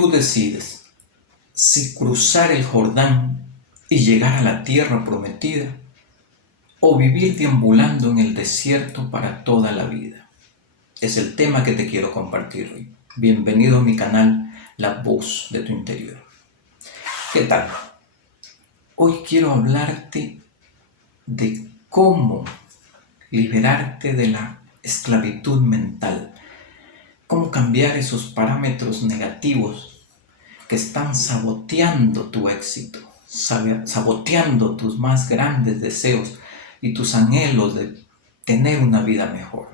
Tú decides si cruzar el Jordán y llegar a la tierra prometida o vivir deambulando en el desierto para toda la vida. Es el tema que te quiero compartir hoy. Bienvenido a mi canal, La Voz de tu Interior. ¿Qué tal? Hoy quiero hablarte de cómo liberarte de la esclavitud mental, cómo cambiar esos parámetros negativos que están saboteando tu éxito, saboteando tus más grandes deseos y tus anhelos de tener una vida mejor.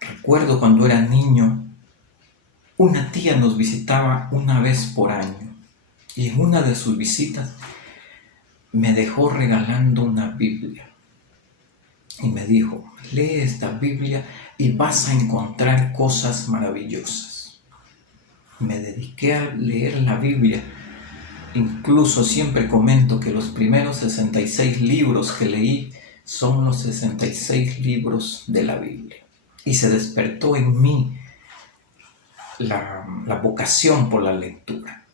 Recuerdo cuando era niño, una tía nos visitaba una vez por año y en una de sus visitas me dejó regalando una Biblia y me dijo: lee esta Biblia y vas a encontrar cosas maravillosas. Me dediqué a leer la Biblia. Incluso siempre comento que los primeros 66 libros que leí son los 66 libros de la Biblia. Y se despertó en mí la vocación por la lectura.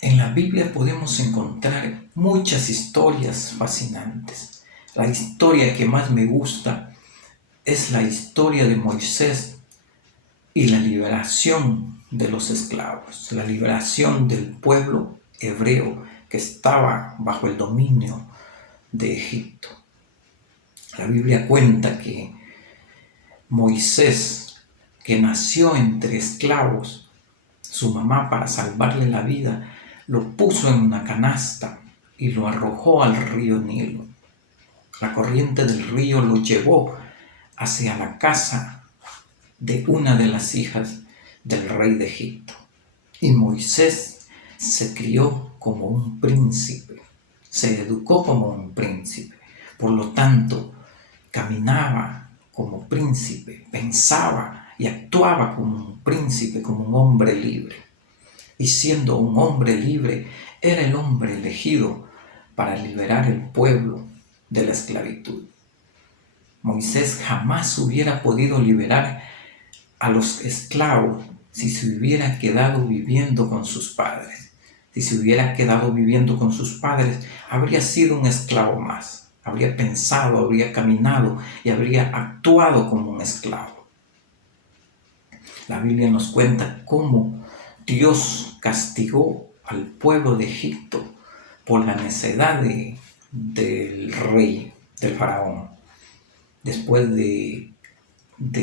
En la Biblia podemos encontrar muchas historias fascinantes. La historia que más me gusta es la historia de Moisés y la liberación de los esclavos, la liberación del pueblo hebreo que estaba bajo el dominio de Egipto. La Biblia cuenta que Moisés, que nació entre esclavos, su mamá, para salvarle la vida, lo puso en una canasta y lo arrojó al río Nilo. La corriente del río lo llevó hacia la casa de una de las hijas del rey de Egipto. Y Moisés se crió como un príncipe, se educó como un príncipe. Por lo tanto, caminaba como príncipe, pensaba y actuaba como un príncipe, como un hombre libre. Y siendo un hombre libre, era el hombre elegido para liberar el pueblo de la esclavitud. Moisés jamás hubiera podido liberar a los esclavos si se hubiera quedado viviendo con sus padres. Si se hubiera quedado viviendo con sus padres, habría sido un esclavo más. Habría pensado, habría caminado y habría actuado como un esclavo. La Biblia nos cuenta cómo Dios castigó al pueblo de Egipto por la necedad del rey, del faraón. Después de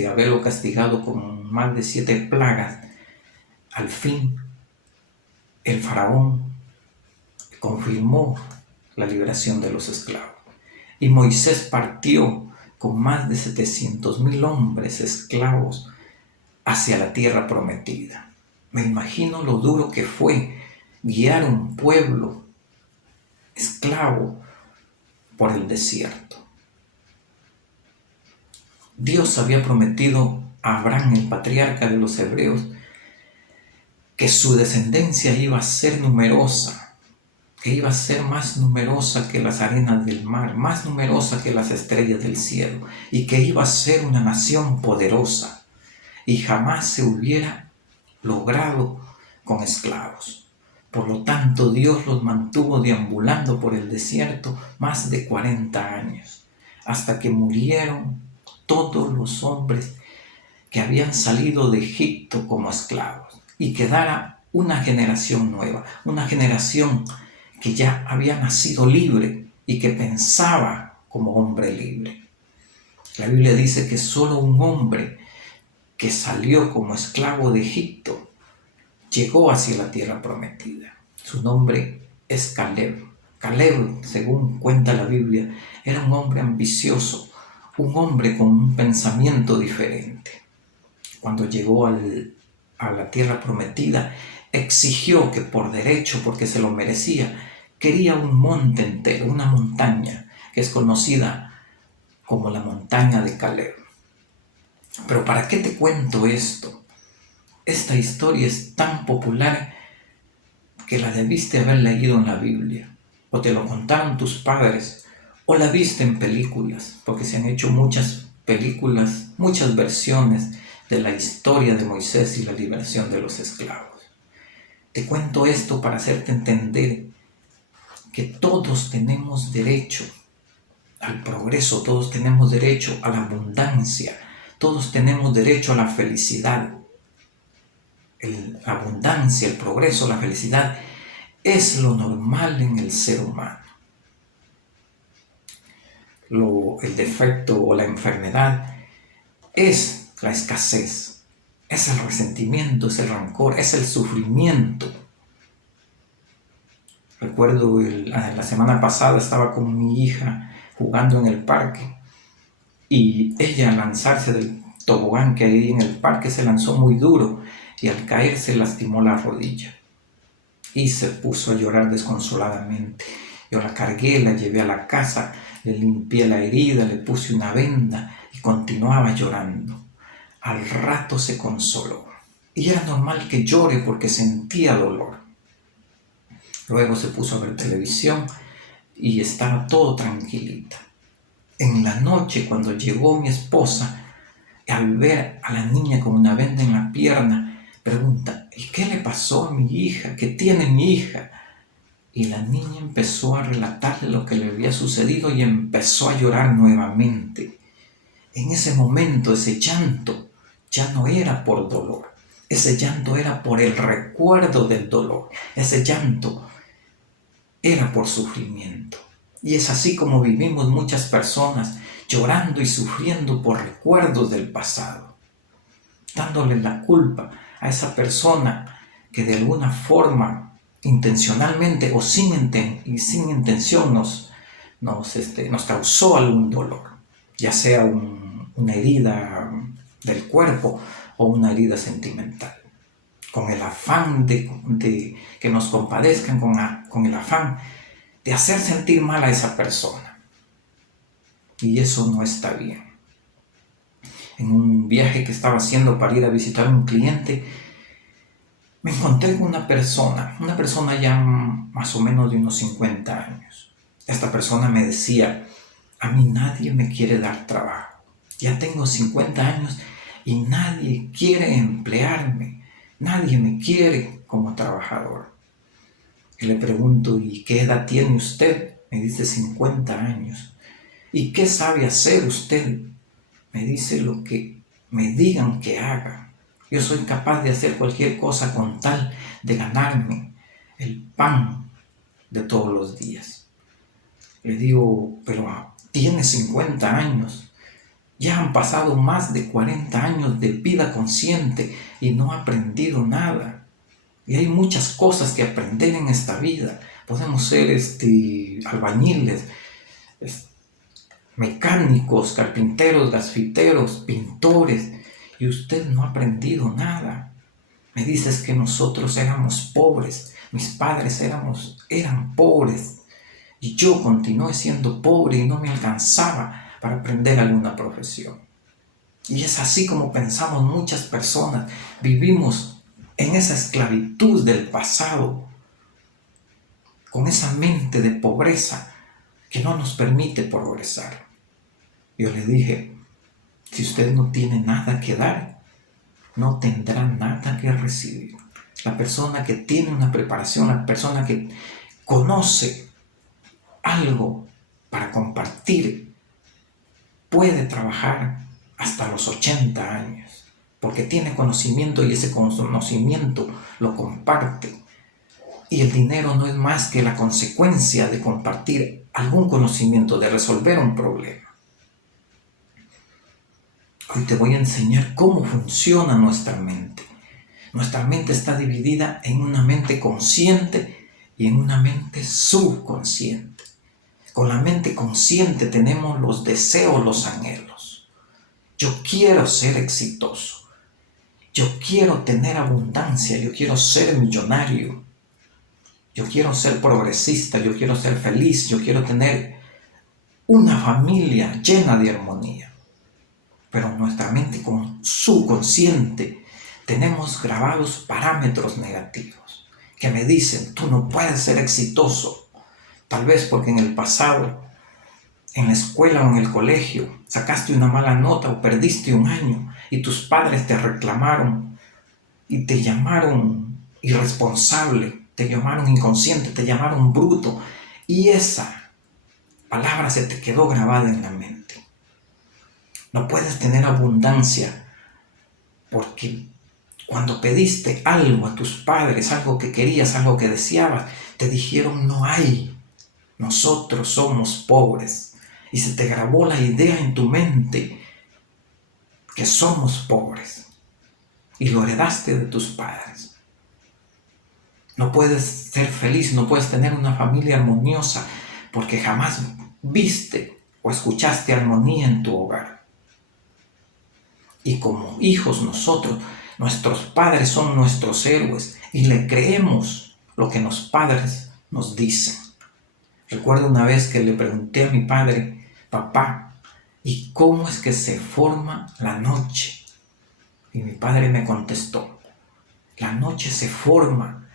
haberlo castigado con más de 7 plagas, al fin el faraón confirmó la liberación de los esclavos. Y Moisés partió con más de 700,000 hombres esclavos hacia la tierra prometida. Me imagino lo duro que fue guiar un pueblo esclavo por el desierto. Dios había prometido a Abraham, el patriarca de los hebreos, que su descendencia iba a ser numerosa, que iba a ser más numerosa que las arenas del mar, más numerosa que las estrellas del cielo, y que iba a ser una nación poderosa, y jamás se hubiera logrado con esclavos. Por lo tanto, Dios los mantuvo deambulando por el desierto más de 40 años, hasta que murieron todos los hombres que habían salido de Egipto como esclavos, y quedara una generación nueva, una generación que ya había nacido libre y que pensaba como hombre libre. La Biblia dice que solo un hombre que salió como esclavo de Egipto llegó hacia la tierra prometida. Su nombre es Caleb. Caleb, según cuenta la Biblia, era un hombre ambicioso, un hombre con un pensamiento diferente. Cuando llegó a la tierra prometida, exigió que por derecho, porque se lo merecía, quería un monte entero, una montaña que es conocida como la montaña de Caleb. Pero ¿para qué te cuento esto? Esta historia es tan popular que la debiste haber leído en la Biblia, o te lo contaron tus padres, o la viste en películas, porque se han hecho muchas películas, muchas versiones de la historia de Moisés y la liberación de los esclavos. Te cuento esto para hacerte entender que todos tenemos derecho al progreso, todos tenemos derecho a la abundancia, todos tenemos derecho a la felicidad. La abundancia, el progreso, la felicidad es lo normal en el ser humano. El defecto o la enfermedad es la escasez, es el resentimiento, es el rencor, es el sufrimiento. Recuerdo la semana pasada estaba con mi hija jugando en el parque y ella al lanzarse del tobogán que hay en el parque se lanzó muy duro y al caer se lastimó la rodilla y se puso a llorar desconsoladamente. Yo la cargué, la llevé a la casa, le limpié la herida, le puse una venda y continuaba llorando. Al rato se consoló y era normal que llore porque sentía dolor. Luego se puso a ver televisión y estaba todo tranquilita. En la noche, cuando llegó mi esposa, al ver a la niña con una venda en la pierna, pregunta: ¿y qué le pasó a mi hija? ¿Qué tiene mi hija? Y la niña empezó a relatarle lo que le había sucedido y empezó a llorar nuevamente. En ese momento, ese llanto ya no era por dolor. Ese llanto era por el recuerdo del dolor. Ese llanto era por sufrimiento. Y es así como vivimos muchas personas, llorando y sufriendo por recuerdos del pasado, dándole la culpa a esa persona que de alguna forma, intencionalmente o sin intención, nos causó algún dolor, ya sea una herida del cuerpo o una herida sentimental, con el afán de que nos compadezcan, con el afán de hacer sentir mal a esa persona. Y eso no está bien. En un viaje que estaba haciendo para ir a visitar a un cliente, me encontré con una persona ya más o menos de unos 50 años. Esta persona me decía: a mí nadie me quiere dar trabajo. Ya tengo 50 años y nadie quiere emplearme. Nadie me quiere como trabajador. Y le pregunto: ¿y qué edad tiene usted? Me dice: 50 años. ¿Y qué sabe hacer usted? Me dice: lo que me digan que haga. Yo soy capaz de hacer cualquier cosa con tal de ganarme el pan de todos los días. Le digo: pero tiene 50 años. Ya han pasado más de 40 años de vida consciente y no ha aprendido nada. Y hay muchas cosas que aprender en esta vida. Podemos ser albañiles, mecánicos, carpinteros, gasfiteros, pintores, y usted no ha aprendido nada. Me dices que nosotros éramos pobres, mis padres eran pobres, y yo continué siendo pobre y no me alcanzaba para aprender alguna profesión. Y es así como pensamos muchas personas. Vivimos en esa esclavitud del pasado, con esa mente de pobreza que no nos permite progresar. Yo le dije: si usted no tiene nada que dar, no tendrá nada que recibir. La persona que tiene una preparación, la persona que conoce algo para compartir, puede trabajar hasta los 80 años, porque tiene conocimiento y ese conocimiento lo comparte. Y el dinero no es más que la consecuencia de compartir algún conocimiento, de resolver un problema. Hoy te voy a enseñar cómo funciona nuestra mente. Nuestra mente está dividida en una mente consciente y en una mente subconsciente. Con la mente consciente tenemos los deseos, los anhelos. Yo quiero ser exitoso. Yo quiero tener abundancia. Yo quiero ser millonario. Yo quiero ser progresista. Yo quiero ser feliz. Yo quiero tener una familia llena de armonía. Pero en nuestra mente subconsciente tenemos grabados parámetros negativos que me dicen: tú no puedes ser exitoso. Tal vez porque en el pasado en la escuela o en el colegio sacaste una mala nota o perdiste un año y tus padres te reclamaron y te llamaron irresponsable, te llamaron inconsciente, te llamaron bruto, y esa palabra se te quedó grabada en la mente. No puedes tener abundancia porque cuando pediste algo a tus padres, algo que querías, algo que deseabas, te dijeron no hay, nosotros somos pobres. Y se te grabó la idea en tu mente que somos pobres. Y lo heredaste de tus padres. No puedes ser feliz, no puedes tener una familia armoniosa porque jamás viste o escuchaste armonía en tu hogar. Y como hijos nosotros, nuestros padres son nuestros héroes y le creemos lo que los padres nos dicen. Recuerdo una vez que le pregunté a mi padre, papá, ¿y cómo es que se forma la noche? Y mi padre me contestó, la noche se forma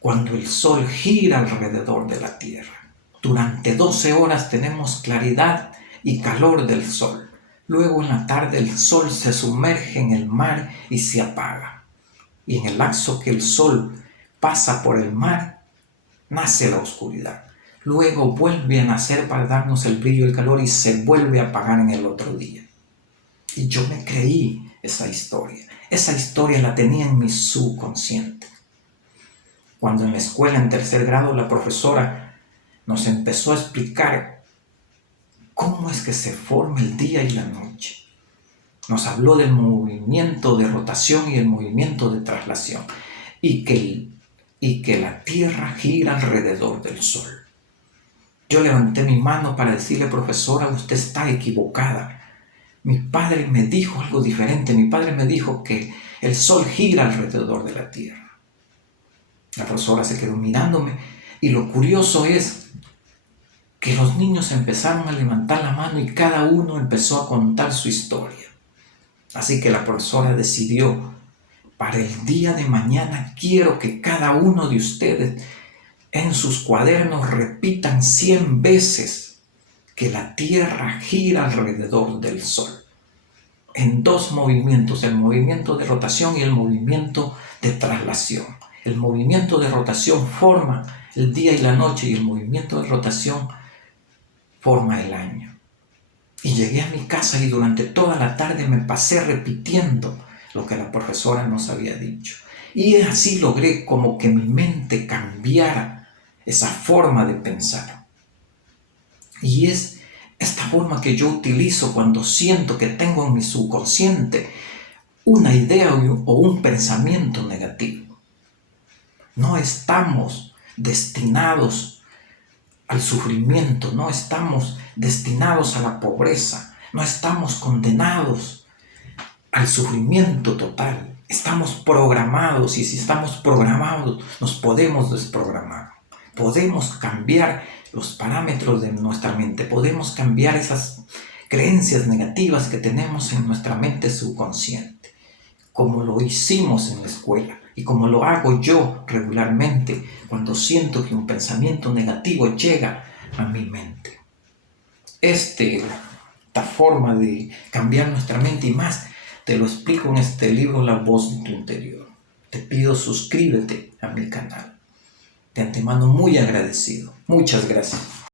cuando el sol gira alrededor de la tierra. Durante 12 horas tenemos claridad y calor del sol. Luego en la tarde el sol se sumerge en el mar y se apaga. Y en el lapso que el sol pasa por el mar, nace la oscuridad. Luego vuelve a nacer para darnos el brillo y el calor y se vuelve a apagar en el otro día. Y yo me creí esa historia. Esa historia la tenía en mi subconsciente. Cuando en la escuela en 3er grado la profesora nos empezó a explicar cómo es que se forma el día y la noche. Nos habló del movimiento de rotación y el movimiento de traslación y que la Tierra gira alrededor del Sol. Yo levanté mi mano para decirle, profesora, usted está equivocada. Mi padre me dijo algo diferente. Mi padre me dijo que el Sol gira alrededor de la Tierra. La profesora se quedó mirándome y lo curioso es que los niños empezaron a levantar la mano y cada uno empezó a contar su historia. Así que la profesora decidió, para el día de mañana quiero que cada uno de ustedes en sus cuadernos repitan 100 veces que la Tierra gira alrededor del Sol. En 2 movimientos, el movimiento de rotación y el movimiento de traslación. El movimiento de rotación forma el día y la noche y el movimiento de rotación forma el año. Y llegué a mi casa y durante toda la tarde me pasé repitiendo lo que la profesora nos había dicho. Y así logré como que mi mente cambiara esa forma de pensar. Y es esta forma que yo utilizo cuando siento que tengo en mi subconsciente una idea o un pensamiento negativo. No estamos destinados al sufrimiento, no estamos destinados a la pobreza, no estamos condenados al sufrimiento total. Estamos programados y si estamos programados nos podemos desprogramar. Podemos cambiar los parámetros de nuestra mente, podemos cambiar esas creencias negativas que tenemos en nuestra mente subconsciente, como lo hicimos en la escuela y como lo hago yo regularmente cuando siento que un pensamiento negativo llega a mi mente. Esta forma de cambiar nuestra mente y más te lo explico en este libro La voz de tu interior. Te pido suscríbete a mi canal. De antemano muy agradecido. Muchas gracias.